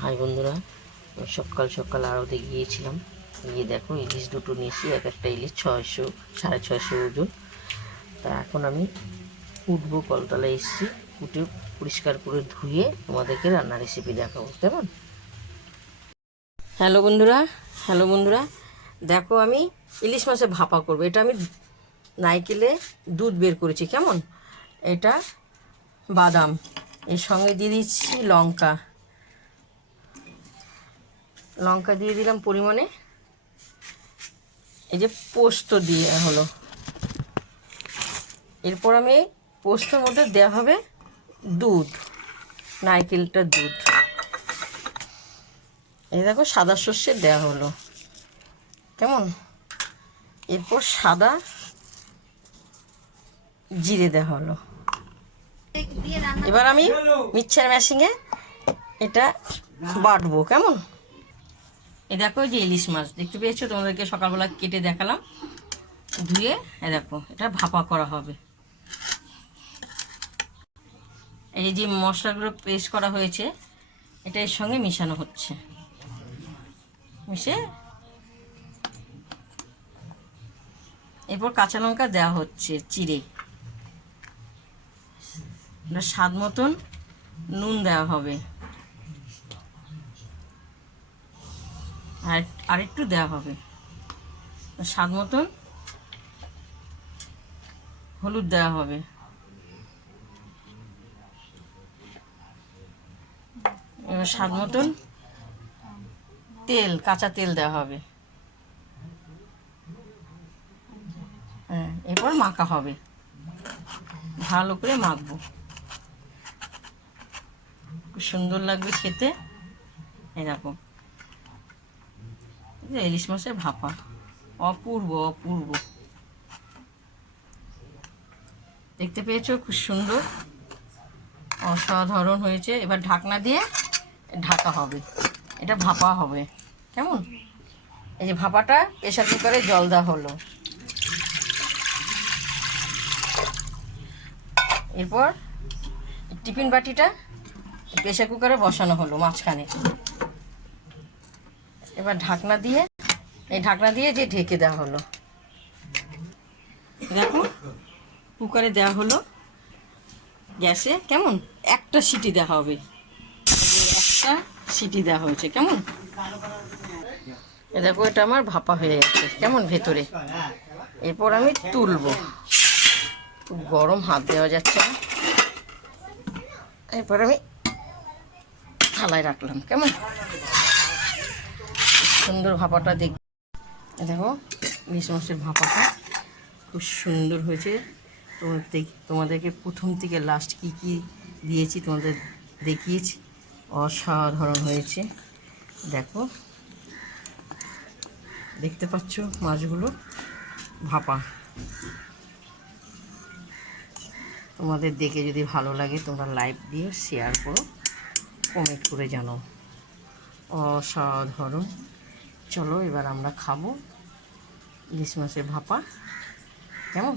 High বন্ধুরা, সকাল সকাল আড়তে গিয়েছিলাম। গিয়ে দেখো ইলিশ দুটো নিয়েছি। এক একটা ইলিশ 600 650 ওজন। তা এখন আমি উঠবো, কলতলায় এসেছি। উঠে পরিষ্কার করে ধুয়ে তোমাদেরকে রান্নার রেসিপি দেখাবো, কেমন? হ্যালো বন্ধুরা, দেখো আমি ইলিশ মাছের ভাপা করবো। এটা আমি নারকেলে দুধ বের করেছি, কেমন? এটা বাদাম, এর সঙ্গে দিয়ে দিচ্ছি লঙ্কা দিয়ে দিলাম পরিমাণে। এই যে পোস্ত দিয়ে হলো। এরপর আমি পোস্তর মধ্যে দেওয়া হবে দুধ, নারকেলটার দুধ। এই দেখো সাদা সর্ষে দেওয়া হলো, কেমন? এরপর সাদা জিরে দেওয়া হলো। এবার আমি মিক্সচার মেশিনে এটা বাটবো, কেমন? এই দেখো যে ইলিশ মাছ দেখতে পেয়েছো, তোমাদেরকে সকালবেলা কেটে দেখালাম, ধুয়ে। এই দেখো এটা ভাপা করা হবে। এই যে মশলাগুলো পেস্ট করা হয়েছে, এটা এর সঙ্গে মিশানো হচ্ছে। মিশে এরপর কাঁচা লঙ্কা দেওয়া হচ্ছে চিড়ে। স্বাদ মতন নুন দেওয়া হবে, আর একটু দেওয়া হবে। স্বাদ মতন হলুদ দেওয়া হবে। এবার স্বাদ মতন তেল, কাঁচা তেল দেওয়া হবে। হ্যাঁ, এরপর মাখা হবে, ভালো করে মাখবো। খুব সুন্দর লাগবে খেতে। এরকম ইলিশ মাছের ভাপা অপূর্ব অপূর্ব। দেখতে পেয়েছো, খুব সুন্দর অসাধারণ হয়েছে। এবার ঢাকনা দিয়ে ঢাকা হবে, এটা ভাপা হবে, কেমন? এই যে ভাপাটা প্রেসার কুকারে জল দেওয়া হলো। এরপর টিফিন বাটিটা প্রেসার কুকারে বসানো হলো মাঝখানে। এবার ঢাকনা দিয়ে যে ঢেকে দেওয়া হলো। দেখো কুকারে দেওয়া হলো গ্যাসে, কেমন? একটা সিটি দেওয়া হবে, একটা সিটি দেওয়া হয়েছে, কেমন? দেখো এটা আমার ভাপা হয়ে গেছে, কেমন ভেতরে। এরপর আমি তুলবো। খুব গরম, হাত দেওয়া যাচ্ছে না। এরপর আমি থালায় রাখলাম, কেমন সুন্দর ভাপাটা। দেখো ইলিশ মাছের ভাপাটা খুব সুন্দর হয়েছে। তোমাদেরকে প্রথম থেকে লাস্ট কি কি দিয়েছি তোমাদের দেখিয়েছি। অসাধারণ হয়েছে। দেখো, দেখতে পাচ্ছ মাছগুলো ভাপা। তোমাদের দেখে যদি ভালো লাগে তোমরা লাইক দিয়ে শেয়ার করো, কমেন্ট করে জানাও। অসাধারণ। চলো এবার আমরা খাবো ইলিশ মাছের ভাপা, কেমন?